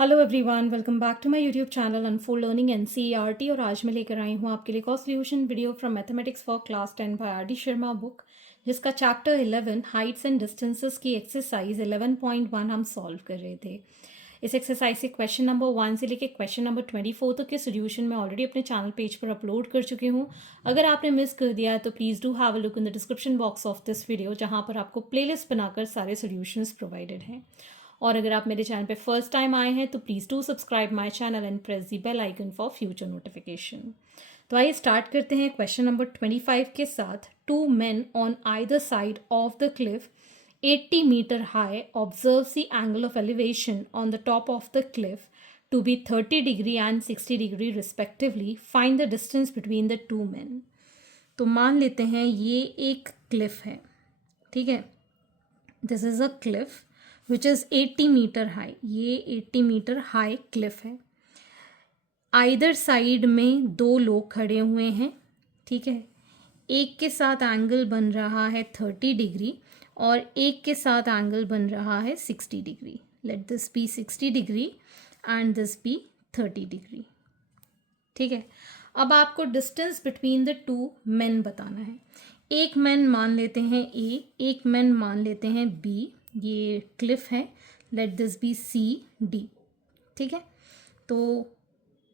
Hello everyone, welcome back to my YouTube channel unfold learning NCERT. और आज मैं लेकर आई हूँ आपके लिए cost solution video from mathematics for class 10 by R D Sharma book, जिसका चैप्टर 11 हाइट्स एंड डिस्टेंसेस की एक्सरसाइज 11.1 हम सॉल्व कर रहे थे। इस एक्सरसाइज से क्वेश्चन नंबर 1 से लेकर क्वेश्चन नंबर 24 तक के सोल्यूशन मैं ऑलरेडी अपने चैनल पेज पर अपलोड कर चुकी हूँ। अगर आपने मिस कर दिया है तो please do have a look in the description box of this video, जहाँ पर आपको प्लेलिस्ट बनाकर सारे सोल्यूशंस प्रोवाइडेड हैं। और अगर आप मेरे चैनल पे फर्स्ट टाइम आए हैं तो please do subscribe my channel and press the bell icon for future notification. तो आइए स्टार्ट करते हैं क्वेश्चन नंबर 25 के साथ। Two men on either side of the cliff 80 metre high observes the angle of elevation on the top of the cliff to be 30 degree and 60 degree respectively. Find the distance between the two men. तो मान लेते हैं ये एक Cliff है, ठीक है। This is a cliff which is 80 metre high. ये 80 मीटर हाई क्लिफ है। आइदर साइड में दो लोग खड़े हुए हैं, ठीक है। एक के साथ एंगल बन रहा है 30 डिग्री और एक के साथ एंगल बन रहा है 60 degree. Let this be 60 degree and this be 30 degree, ठीक है। अब आपको distance between the two men बताना है। एक मेन मान लेते हैं ए, एक मेन मान लेते हैं बी। ये क्लिफ है, let this be C D, ठीक है। तो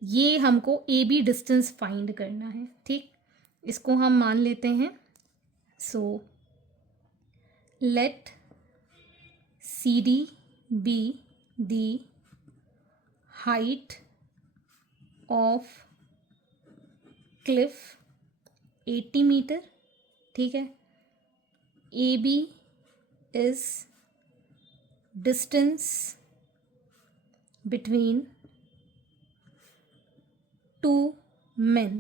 ये हमको ए बी डिस्टेंस फाइंड करना है, ठीक। इसको हम मान लेते हैं। So let C D be the height of cliff 80 metre, ठीक है। A B is distance between two men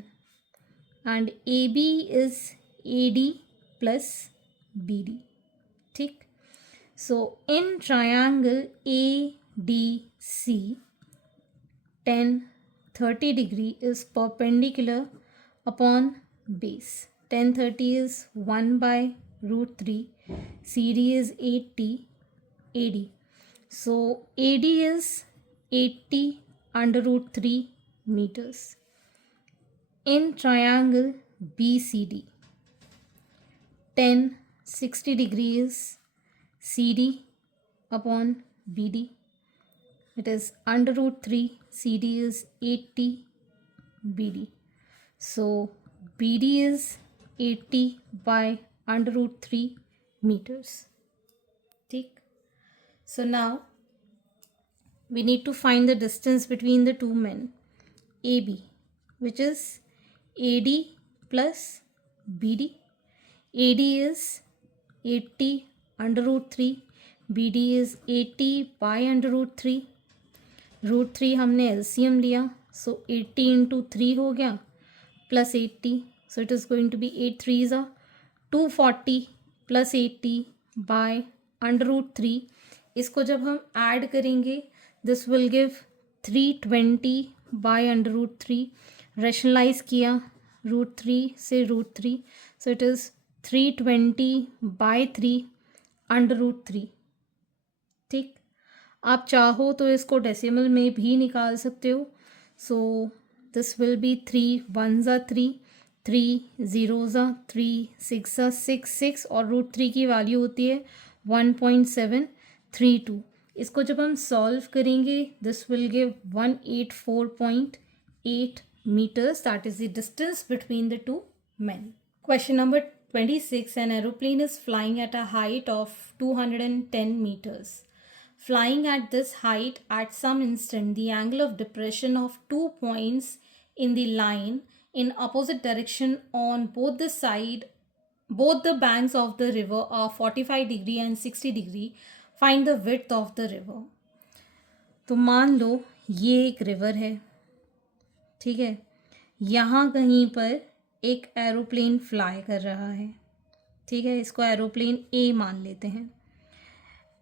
and AB is AD plus BD, ठीक। So in triangle ADC, tan 30 degree is perpendicular upon base. Tan 30 is 1 by root 3, CD is 80, AD. So AD is 80 under root 3 meters. In triangle BCD, tan 60 degree is CD upon BD. It is under root 3, CD is 80, BD. So BD is 80 by under root 3 meters. ठीक. So now we need to find the distance between the two men, AB, which is AD plus BD. AD is 80 under root 3, BD is 80 by under root 3. Root 3 हमने LCM लिया, सो 80 into 3 हो गया plus 80, so it is going to be 8 3 ज़ा 240 plus 80 bye under root 3। इसको जब हम add करेंगे this will give 320 by under root 3। Rationalise किया रूट 3 से root 3, so it is 320 by 3 under root 3, ठीक। आप चाहो तो इसको डेसिमल में भी निकाल सकते हो। सो दिस विल बी 3 1 ज़ा 3, 3 0 ज़ा 3, 6 ज़ा 6 6, और रूट 3 की वैल्यू होती है 1.732। इसको जब हम सॉल्व करेंगे this will give 184.8 meters. That is the distance between the two men. Question number 26. An aeroplane is flying at a height of 210 meters. Flying at this height, at some instant, the angle of depression of 2 points in the line in opposite direction on both the banks of the river are 45 degree and 60 degree. Find the width of the river. तो मान लो ये एक river है, ठीक है। यहाँ कहीं पर एक एरोप्लेन फ्लाई कर रहा है, ठीक है। इसको एरोप्लेन ए मान लेते हैं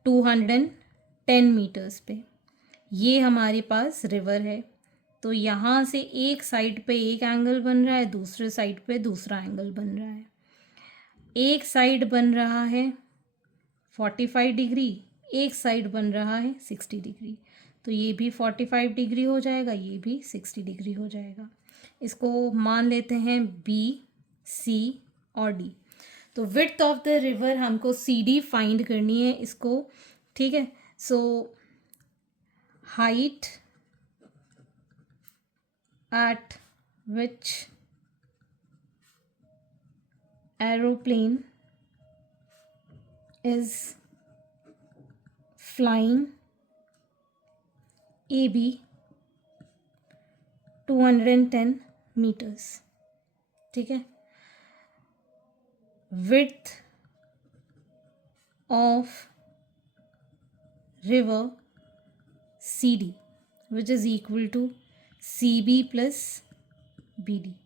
210 मीटर्स पे। ये हमारे पास रिवर है, तो यहाँ से एक साइड पे एक एंगल बन रहा है, दूसरे साइड पे दूसरा एंगल बन रहा है। एक साइड बन रहा है 45 डिग्री, एक साइड बन रहा है 60 डिग्री, तो ये भी 45 डिग्री हो जाएगा, ये भी 60 डिग्री हो जाएगा। इसको मान लेते हैं बी, सी और डी। तो विड्थ ऑफ द रिवर हमको सी डी फाइंड करनी है इसको, ठीक है। So height eight which aeroplane is flying AB 210 meters, ठीक है। width of river CD which is equal to CB plus BD,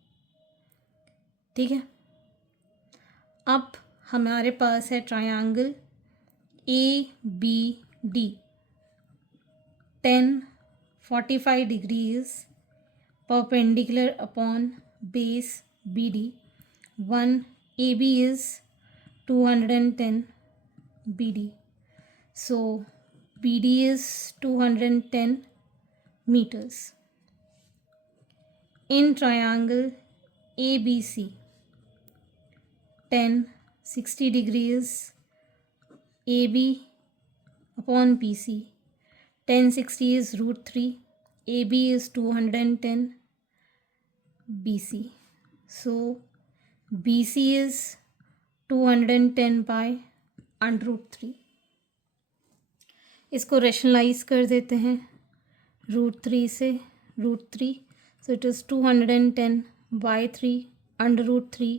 ठीक है। अब हमारे पास है triangle ABD 10 45 degrees perpendicular upon base BD. 1 AB is 210 BD. So BD is 210 meters. In triangle ABC 10 60 degrees AB upon PC. 10 60 is root 3. AB is 210 BC. So BC is 210 by under root 3. इसको rationalise कर देते हैं root 3 से, root 3, so it is 210 by 3 under root 3,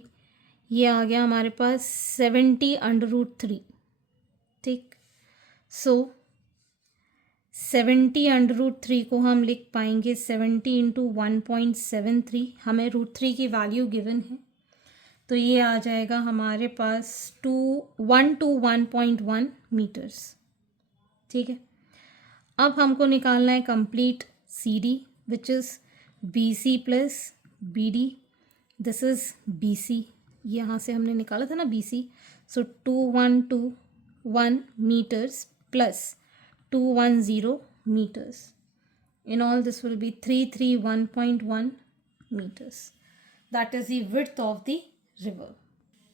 ये आ गया हमारे पास 70 under root 3, ठीक। सो 70 अंडर रूट 3 को हम लिख पाएंगे 70 इंटू 1.73, हमें रूट 3 की वैल्यू गिवन है, तो ये आ जाएगा हमारे पास 1 to 1.1 मीटर्स, ठीक है। अब हमको निकालना है complete C D which is B C plus B D. This is B C, यहाँ से हमने निकाला था ना B C, so 2121 metres plus 210 meters. In all this will be 331.1 meters. That is the width of the river.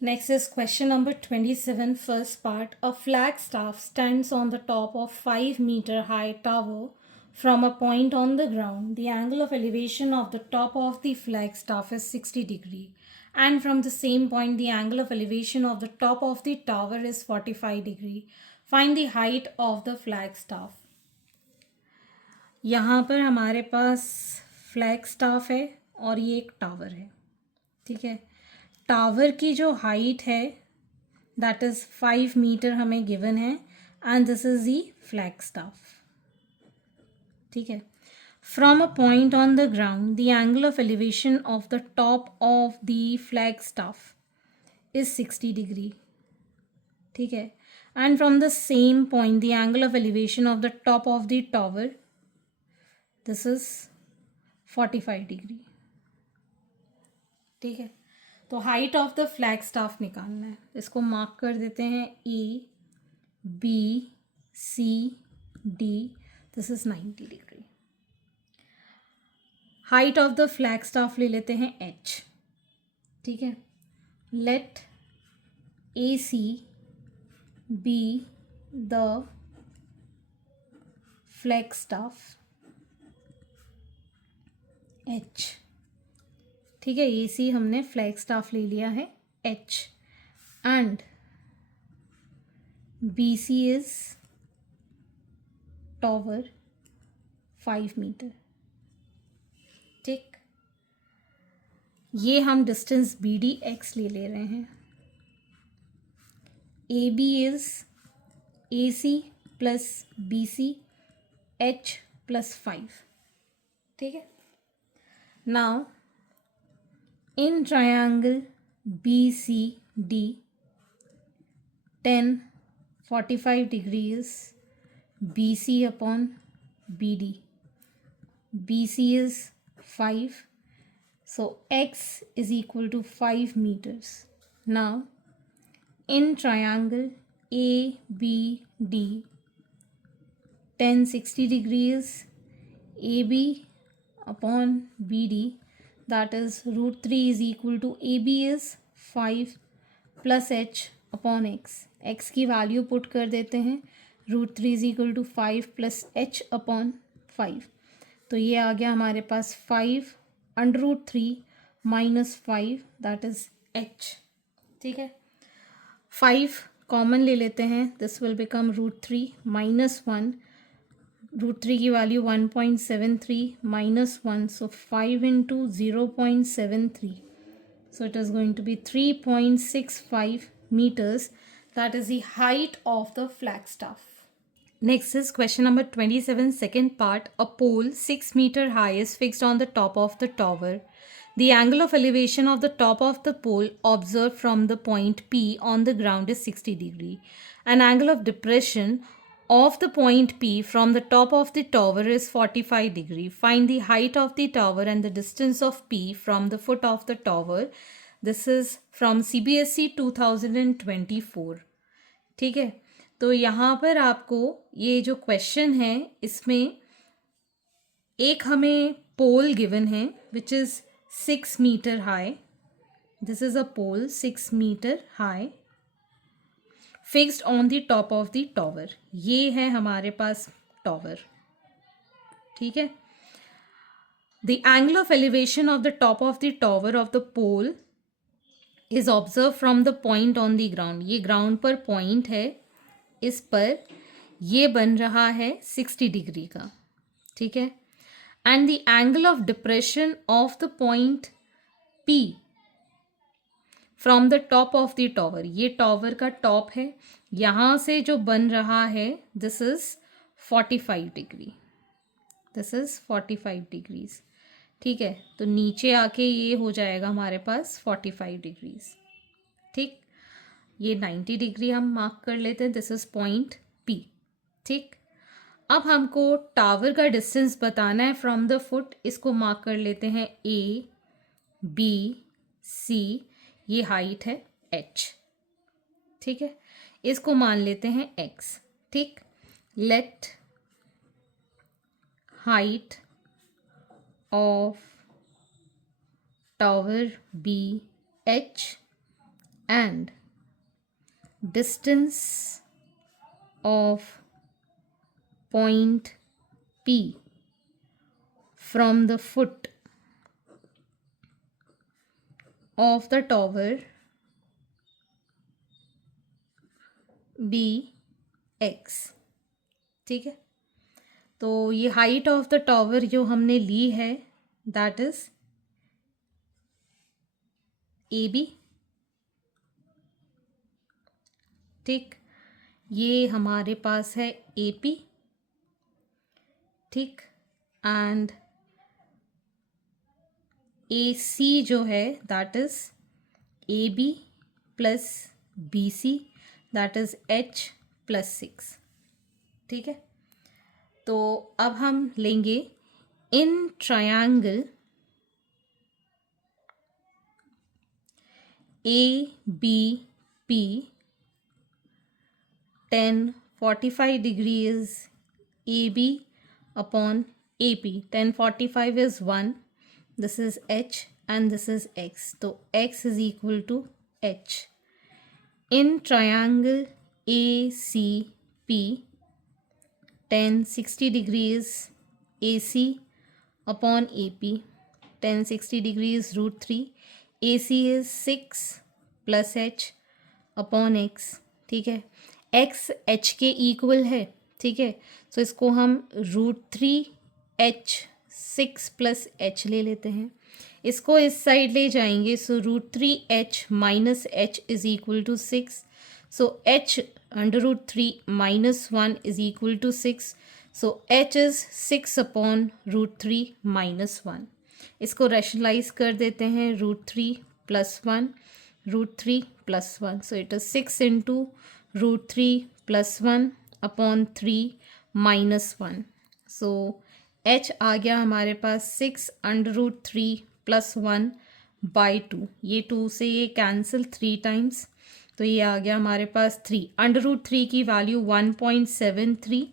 Next is question number 27, first part. A flagstaff stands on the top of 5-meter high tower from a point on the ground. The angle of elevation of the top of the flagstaff is 60 degree. And from the same point, the angle of elevation of the top of the tower is 45 degree. Find the height of the flagstaff. यहाँ पर हमारे पास flag staff है और ये एक tower है, ठीक है। टावर की जो हाइट है दैट इज़ 5 मीटर हमें गिवन है, and this is the flag staff, ठीक है। From a point on the ground the angle of elevation of the top of the flag staff is 60 degree, ठीक है। And from the same point the angle of elevation of the top of the tower this is 45 degree, ठीक है। तो height of the flag staff निकालना है, इसको mark कर देते हैं A B C D, this is 90 degree. Height of the flag staff ले लेते हैं एच, ठीक है। Let A C be the flag staff H, ठीक है। ए सी हमने फ्लैग स्टाफ ले लिया है H, and B C is tower 5 metre, ठीक। ये हम डिस्टेंस बी डी एक्स ले रहे हैं। A B is A C plus B C H plus 5, ठीक है। Now, in triangle BCD, 10 45 degrees BC upon BD. BC is 5, so X is equal to 5 meters. Now, in triangle ABD, tan 60 degrees AB upon BD, that is root 3 is equal to AB is 5 plus h upon x. x की value put कर देते हैं, root 3 is equal to 5 plus h upon 5. तो ये आ गया हमारे पास 5 under root 3 minus 5, that is h. ठीक है, 5 कॉमन ले लेते हैं, this will become root 3 minus 1. Root 3 की value 1.73 minus 1, so 5 into 0.73, so it is going to be 3.65 meters. That is the height of the flagstaff. Next is question number 27, second part. A pole 6 meter high is fixed on the top of the tower. The angle of elevation of the top of the pole observed from the point P on the ground is 60 degree. An angle of depression of the point P from the top of the tower is 45 degree. Find the height of the tower and the distance of P from the foot of the tower. This is from CBSE 2024. ठीक है, तो यहाँ पर आपको ये जो question है इसमें एक हमें पोल गिवन है which is 6 metre high. This is a pole 6 metre high fixed on the top of the tower. ये है हमारे पास टॉवर. ठीक है, the angle of elevation of the top of the tower of the pole is observe from the point on the ground. ये ground पर point है, इस पर ये बन रहा है 60 डिग्री का. ठीक है, and the angle of depression of the point P from the top of the tower. ये टॉवर का टॉप है, यहाँ से जो बन रहा है this is 45 degree. This is 45 degrees. ठीक है, तो नीचे आके ये हो जाएगा हमारे पास 45 डिग्रीज. ठीक, ये 90 डिग्री हम मार्क कर लेते हैं, दिस इज पॉइंट P. ठीक, अब हमको टावर का डिस्टेंस बताना है फ्रॉम द फुट. इसको मार्क कर लेते हैं A, B, C. ये हाइट है h. ठीक है, इसको मान लेते हैं x. ठीक, let height of tower be h and distance of point P from the foot of the tower be x. ठीक है, तो ये हाइट ऑफ द टावर जो हमने ली है दैट इज AB. ठीक, ये हमारे पास है AP. ठीक, एंड AC जो है that is AB plus BC, that is H plus 6. ठीक है, तो अब हम लेंगे in triangle ABP tan 45 degree is AB upon AP. tan 45 is 1, this is H and this is X. So X is equal to H. In triangle ACP tan 60 degrees AC upon AP. tan 60 degrees root 3. AC is 6 plus H upon X. ठीक है, X H के equal है. ठीक है, सो इसको हम root 3H 6 plus H ले लेते हैं. इसको इस साइड ले जाएंगे, so root 3H minus H is equal to 6. So H under root 3 minus 1 is equal to 6. So H is 6 upon root 3 minus 1. इसको रैशनलाइज कर देते हैं, root 3 plus 1 root 3 plus 1. So it is 6 into root 3 plus 1 upon 3 minus 1. So H आ गया हमारे पास 6 under root 3 plus 1 by 2. ये 2 से ये कैंसिल 3 टाइम्स, तो ये आ गया हमारे पास 3. अंडर रूट 3 की value 1.73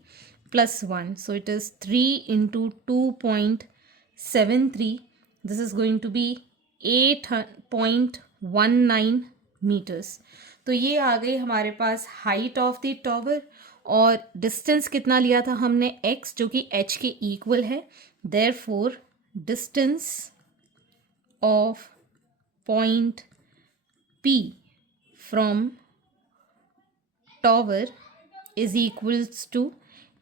plus 1. So it is 3 into 2.73. This is going to be 8.19 meters. तो ये आ गई हमारे पास हाइट ऑफ द टॉवर, और डिस्टेंस कितना लिया था हमने, x, जो कि h के इक्वल है. Therefore distance of point P from tower is equals to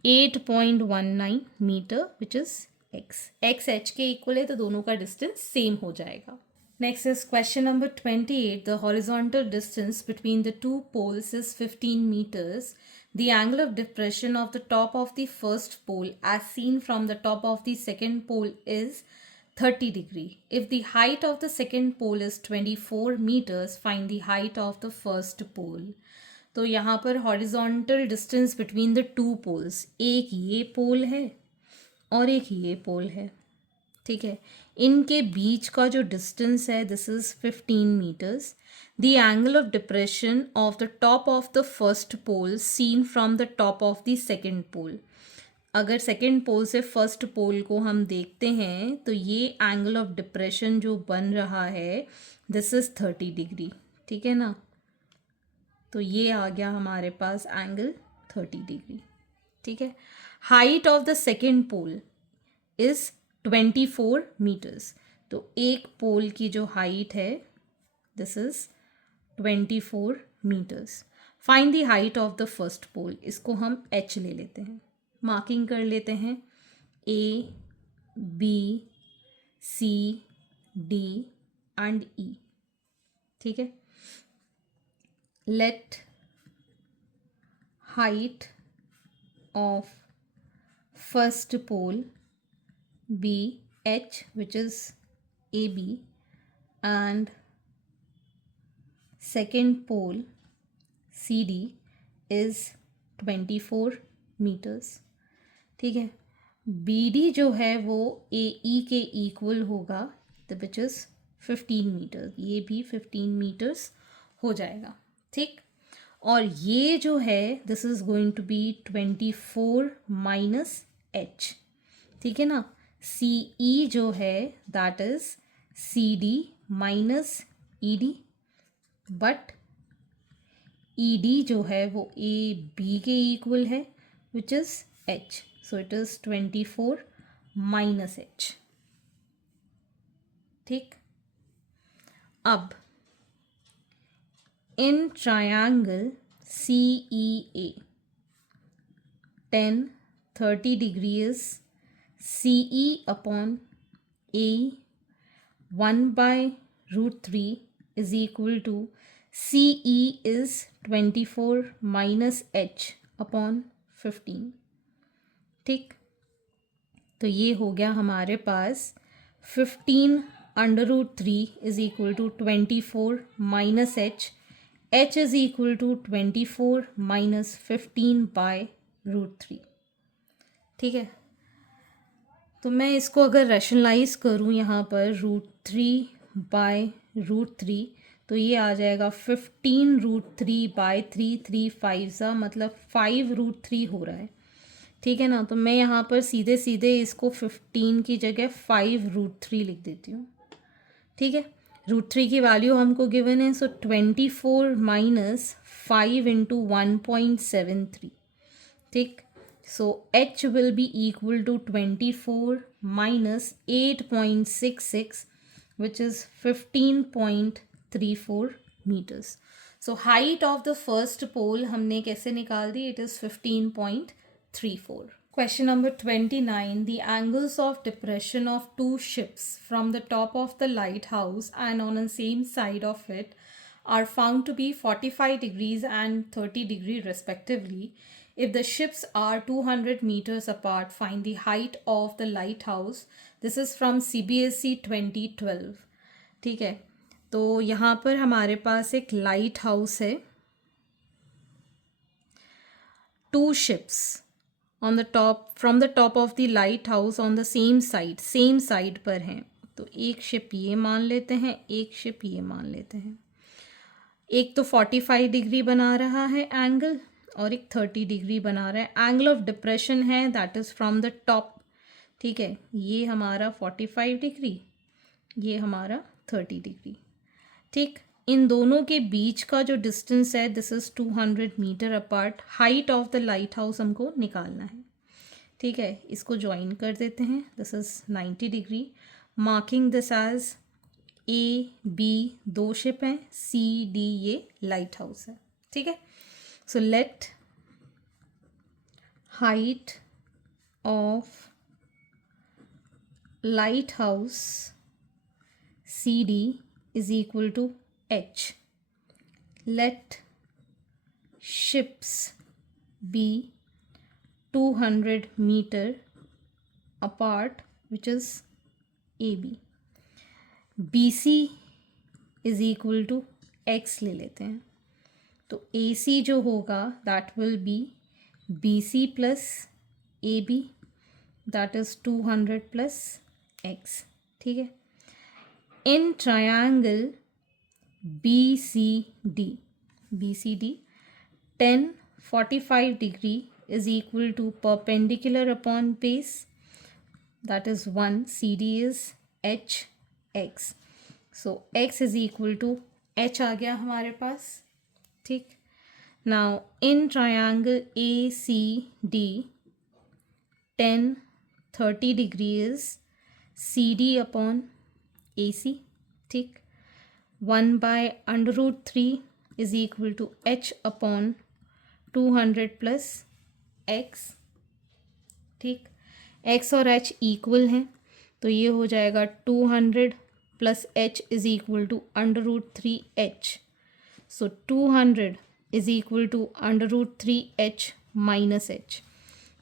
8.19 metre, which is x. x h के इक्वल है तो दोनों का डिस्टेंस सेम हो जाएगा. Next is question number 28. The horizontal distance between the two poles is 15 meters. The angle of depression of the top of the first pole as seen from the top of the second pole is 30 degree. If the height of the second pole is 24 meters, find the height of the first pole. तो यहाँ पर horizontal distance between the two poles, एक ये पोल है और एक ये पोल है, ठीक है. इनके बीच का जो डिस्टेंस है this is 15 metres. The angle of depression of the top of the first pole seen from the top of the second pole. अगर सेकेंड पोल से फर्स्ट पोल को हम देखते हैं तो ये एंगल ऑफ डिप्रेशन जो बन रहा है दिस इज़ 30 डिग्री, ठीक है ना. तो ये आ गया हमारे पास एंगल 30 डिग्री, ठीक है. Height of the second pole is 24 metres. तो एक पोल की जो हाइट है this is 24 metres. Find the height of the first pole. इसको हम h ले लेते हैं, मार्किंग कर लेते हैं A, B, C, D and E, ठीक है. Let height of first pole be h, which is AB, and second pole CD is 24 meters, ठीक है. BD जो है वो AE के इक्वल होगा, which is 15 मीटर्स. ये भी 15 मीटर्स हो जाएगा, ठीक. और ये जो है this is going to be 24 minus h, ठीक है ना. CE जो है that is CD minus ED, but ED जो है वो AB के इक्वल है which is h. So it is 24 minus h, ठीक. अब in triangle CEA, tan 30 degree is CE upon A 1 by root 3 is equal to CE is 24 minus h upon 15, ठीक. तो ये हो गया हमारे पास 15 under root 3 is equal to 24 minus h is equal to 24 minus 15 by root 3, ठीक है. तो मैं इसको अगर रैशनलाइज करूँ यहाँ पर रूट 3 बाय रूट 3 तो ये आ जाएगा 15 रूट 3 बाय 3, 3 5 सा मतलब 5 रूट 3 हो रहा है, ठीक है ना. तो मैं यहाँ पर सीधे सीधे इसको 15 की जगह 5 रूट 3 लिख देती हूँ, ठीक है. रूट 3 की वैल्यू हमको गिवन है, सो 24 माइनस 5 इंटू 1.73, ठीक. So h will be equal to 24 minus 8.66 which is 15.34 metres. So height of the first pole हमने कैसे निकाल दी, it is 15.34. Question number 29. The angles of depression of two ships from the top of the lighthouse and on the same side of it are found to be 45 degrees and 30 degrees respectively. If the ships are 200 meters apart, find the height of the lighthouse. This is from CBSE 2012. ठीक है. तो यहाँ पर हमारे पास एक light house है, two ships on the top from the top of the lighthouse on the same side पर हैं. तो एक शिप ये मान लेते हैं, एक शिप ये मान लेते हैं. एक तो 45 डिग्री बना रहा है एंगल और एक 30 डिग्री बना रहा है। एंगल ऑफ डिप्रेशन है that is from the top, ठीक है, ये हमारा 45 डिग्री, ये हमारा 30 डिग्री, ठीक। इन दोनों के बीच का जो डिस्टेंस है this is 200 metre apart. Height of the lighthouse हमको निकालना है, ठीक है। इसको ज्वाइन कर देते हैं, this is 90 degree, marking this as A B, दो शिप हैं, सी डी ये लाइट हाउस है, ठीक है। So let height of lighthouse C D is equal to h. Let ships be 200 meter apart, which is AB. BC is equal to x ले लेते हैं, तो AC जो होगा that will be BC plus AB, that is 200 plus x, ठीक है। In triangle BCD, 10 45 degree is equal to perpendicular upon base, that is 1, CD is HX, so x is equal to h आ गया हमारे पास, ठीक। Now in triangle ACD 10 30 degree is CD upon AC, ठीक। 1 by under root 3 is equal to h upon 200 plus x, ठीक। x और h equal हैं तो ये हो जाएगा 200 plus h is equal to under root 3h, so 200 is equal to under root 3h minus h,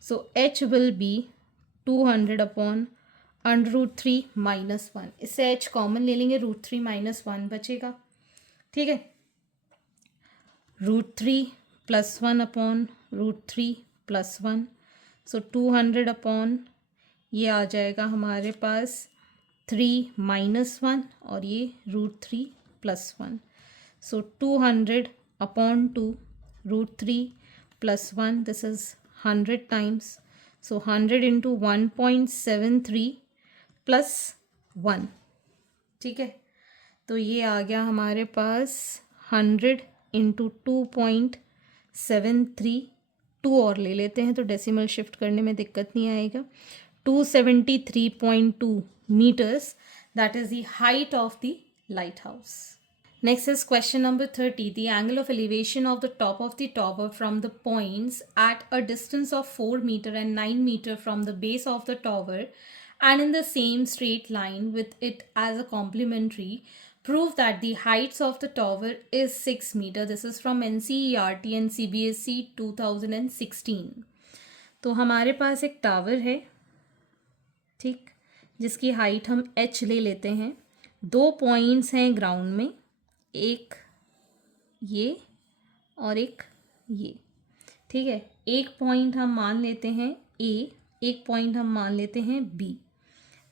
so h will be 200 upon under root 3 minus 1, इससे h common ले लेंगे, रूट 3 माइनस 1 बचेगा, ठीक है। Root 3 plus 1 upon root 3 plus 1, so 200 upon ये आ जाएगा हमारे पास 3 माइनस 1 और ये root 3 plus 1, so 200 upon 2 root 3 plus 1, this is 100 times, so 100 into 1.73 plus 1, ठीक है। तो ये आ गया हमारे पास 100 इंटू 2.73, 2 और ले लेते हैं तो डेसिमल शिफ्ट करने में दिक्कत नहीं आएगा, 273.2 meters, that is the height of the lighthouse. Next is question number 30. The angle of elevation of the top of the tower from the points at a distance of 4 meter and 9 meter from the base of the tower and in the same straight line with it as a complementary, prove that the heights of the tower is 6 meter. This is from NCERT and CBSE 2016. तो हमारे पास एक tower है, ठीक, जिसकी height हम h ले लेते हैं। 2 पॉइंट्स हैं ग्राउंड में, एक ये और एक ये, ठीक है। एक पॉइंट हम मान लेते हैं A, एक पॉइंट हम मान लेते हैं B।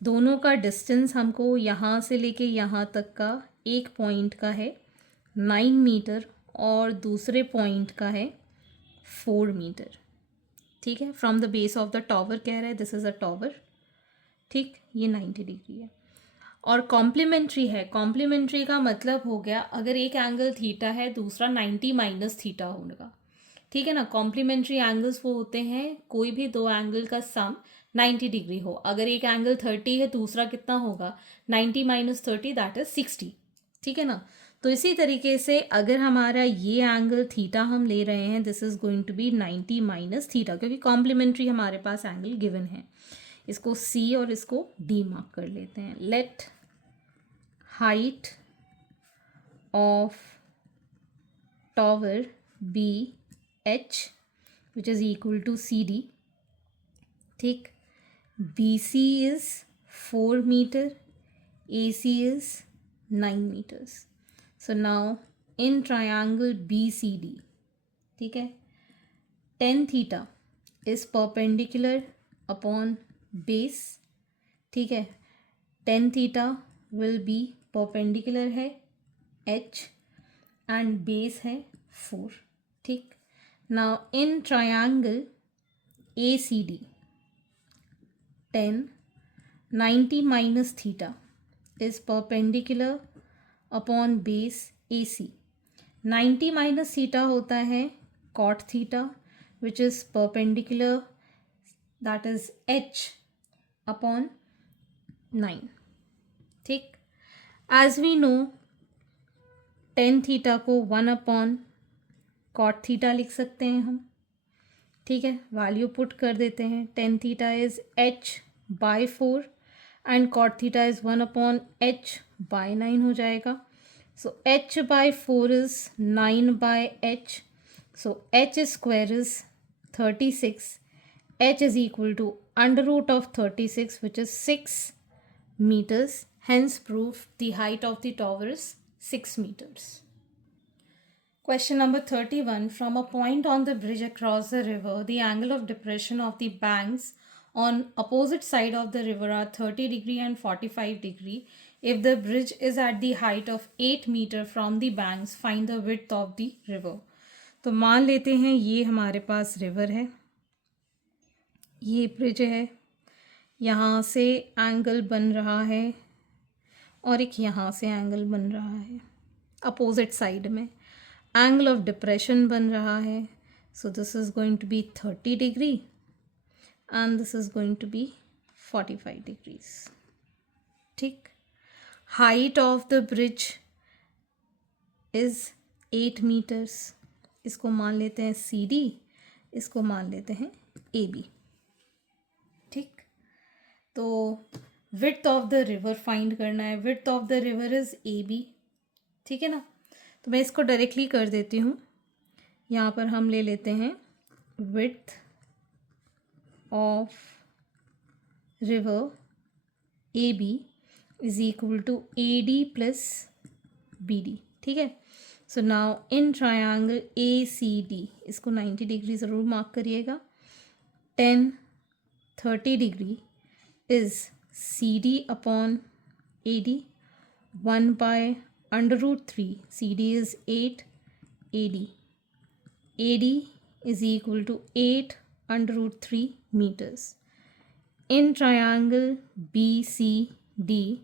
दोनों का डिस्टेंस हमको यहाँ से लेके यहाँ तक का एक पॉइंट का है 9 मीटर और दूसरे पॉइंट का है 4 मीटर, ठीक है। From the base of the tower कह रहा है, दिस इज़ अ टावर, ठीक, ये 90 डिग्री है और कॉम्प्लीमेंट्री है। कॉम्प्लीमेंट्री का मतलब हो गया अगर एक एंगल थीटा है दूसरा 90 माइनस थीटा होगा, ठीक है ना। कॉम्प्लीमेंट्री एंगल्स वो होते हैं कोई भी दो एंगल का सम 90 डिग्री हो। अगर एक एंगल 30 है दूसरा कितना होगा 90 माइनस 30 दैट इज 60, ठीक है ना। तो इसी तरीके से अगर हमारा ये एंगल थीटा हम ले रहे हैं this is going to be 90 minus theta, क्योंकि कॉम्प्लीमेंट्री हमारे पास एंगल गिवन है। इसको C और इसको D मार्क कर लेते हैं। Let height of tower be h which is equal to CD, ठीक। BC is 4 meter, AC is 9 meters. So now in triangle BCD, ठीक है, tan theta is perpendicular upon base, ठीक है। tan theta will be perpendicular है h and base है 4, ठीक। Now in triangle ACD, tan 90 minus theta is perpendicular upon base AC. 90 minus theta होता है cot theta which is perpendicular, that is h upon 9. ठीक, as we know tan theta को 1 upon cot theta लिख सकते हैं हम. ठीक है, वैल्यू पुट कर देते हैं. tan theta is h by 4 and cot theta is 1 upon h by 9 हो जाएगा. So h by 4 is 9 by h. So h square is 36. H is equal to under root of 36, which is 6 meters. Hence proof the height of the tower is 6 meters. Question number 31. From a point on the bridge across the river, the angle of depression of the banks on opposite side of the river are 30 degree and 45 degree. If the bridge is at the height of 8 meter from the banks, find the width of the river. तो मान लेते हैं ये हमारे पास river है, ये bridge है, यहाँ से एंगल बन रहा है और एक यहाँ से एंगल बन रहा है अपोजिट साइड में. एंगल ऑफ डिप्रेशन बन रहा है. So this is going to be 30 degree and this is going to be 45 degrees. ठीक, height of the bridge is 8 meters. इसको मान लेते हैं CD, इसको मान लेते हैं AB. ठीक, तो width of the river find करना है. width of the river is AB. ठीक है ना, तो मैं इसको डायरेक्टली कर देती हूँ. यहाँ पर हम ले लेते हैं width of river AB is equal to AD plus BD. ठीक है, so now in triangle ACD, इसको 90 डिग्री ज़रूर मार्क करिएगा. tan 30 degree is CD upon AD. 1 by under root 3. CD is 8, AD is equal to 8 under root 3 meters. In triangle BCD,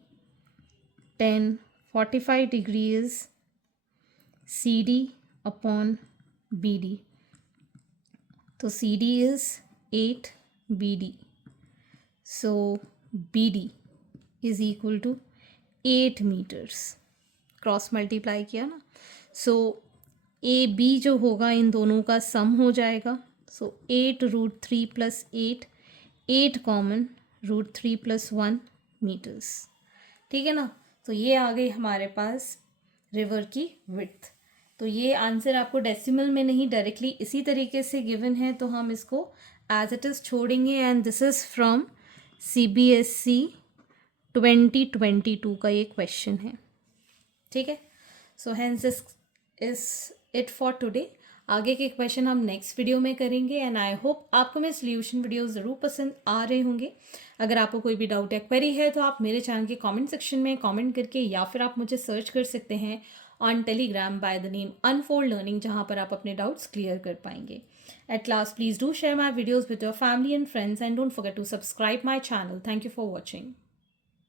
tan 45 degree is CD upon BD. So CD is 8, BD. So BD is equal to 8 meters. Cross multiply किया ना, सो AB जो होगा इन दोनों का sum हो जाएगा. So 8 root 3 plus 8 common root 3 plus 1 metres. ठीक है ना, तो ये आ गई हमारे पास रिवर की विड्थ. तो ये आंसर आपको डेसिमल में नहीं डायरेक्टली इसी तरीके से गिवन है, तो हम इसको एज इट इज़ छोड़ेंगे. And this is from CBSE 2022 का ये क्वेश्चन है. ठीक है, so hence this is it for today. आगे के क्वेश्चन हम नेक्स्ट वीडियो में करेंगे. एंड आई होप आपको मेरे सोल्यूशन वीडियो ज़रूर पसंद आ रहे होंगे. अगर आपको कोई भी डाउट या क्वेरी है तो आप मेरे चैनल के कमेंट सेक्शन में कमेंट करके, या फिर आप मुझे सर्च कर सकते हैं on Telegram by the name unfold learning, जहाँ पर आप अपने डाउट्स क्लियर कर पाएंगे. At last, please do share my videos with your family and friends and don't forget to subscribe my channel. Thank you for watching.